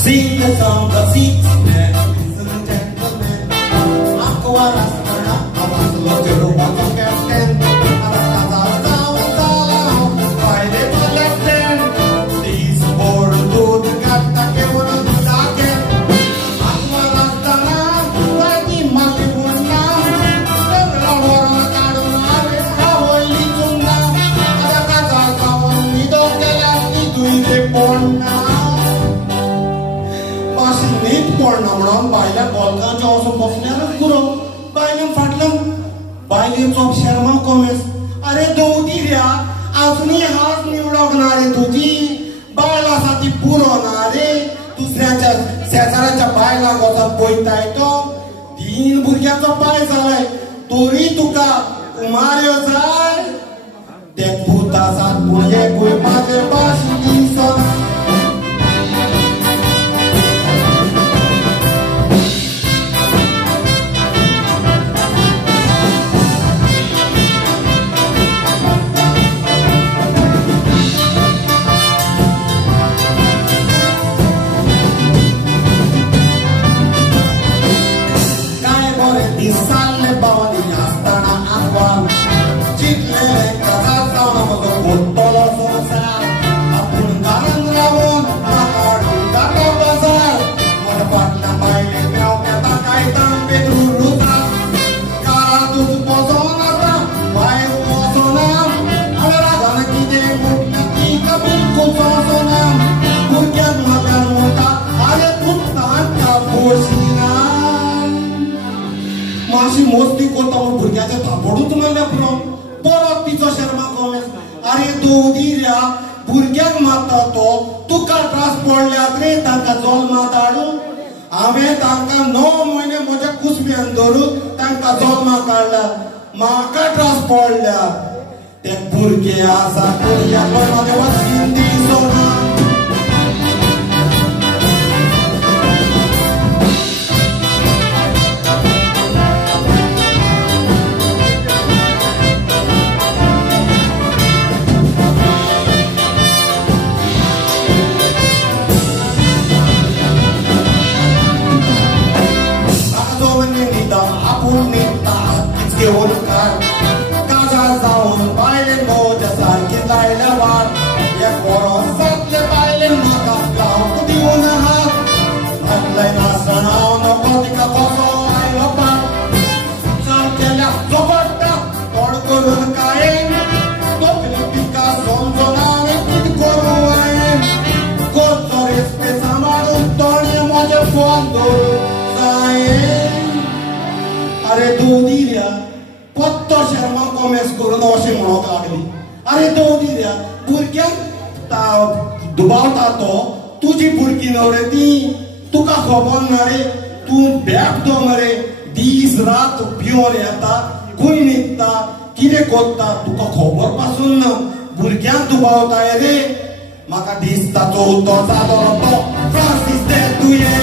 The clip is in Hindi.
Sing the song of six men, ladies and gentlemen. Aku aras pernah awas lo jeruk atau kapten. Aras kata salah, Friday to left hand. This board to the kata kewana disaken. Aku aras tanah, lagi mati punam. Dengar orang kadang awe awal licuna. Ada kata kawan itu kelas itu ide pona. Nit porna orang baila kolkan jauh sempurna kurang bailin fatlam bailin top Sharma Gomez अरे दो दिव्या अपनी हाथ निवडा करणारे तुझी बायलासाठी पुरवणारे दुसऱ्याच्या शेजाऱ्याच्या बायला गोचा पळताय तो तीन भुरग्याचो पाय झालाय तोरी तुका कुमार्यो जाय ते पुतासात पुणे कोय माझे बाशी दिसना Sale bawani astana akwan chitle kaza sauna moto botolo sosa apun garan rawon makar gato bazar moda patla maile meo kata kaitan pedruruta kara tu pozona ta bai pozona avera gana kide mutna ki kabil kuzona kurkyan magan mota ale putta ka boshina माशी मोस्ती कोता वो बुर्ग्याचे थापडू तुम्हाला प्रो परत तिचो शर्मा गोमेज अरे दोदीऱ्या बुर्ग्याक मारता तो तुका त्रास पडल्यात रे तांका जल्मा धाडू हांवें तांका 9 म्हयने म्हज्या कुसब्यान धरून तांका जल्मा काडला म्हाका त्रास पडल्या ते भुरगे आसा भुरग्याक म्हणा देवा सिंधी सोना Kaza zaun bailen moja sarkin laila war ya koron satle bailen maka kau kudiuna hat atlai nasranau no kotika koso ai lopa sarkela zobarta korkorun kaen topilipika sonzonare kid koruaen kotores pesamarun torne moja fondo zaen are dudiria Potto Sharma Gomez करून अशें म्हणूंक लागली अरे तो दिल्या भुरग्यांक दुबावता तो तुजी भुरगी न्हू रे ती तुका खबर ना रे तूं बेगतो मरे दीस रात पियोन येता खंय न्हिदता कितें करता तुका खबर पासून ना भुरग्यांक दुबावताय रे म्हाका दिसता तो जालो तो फ्रांसीस दे तुये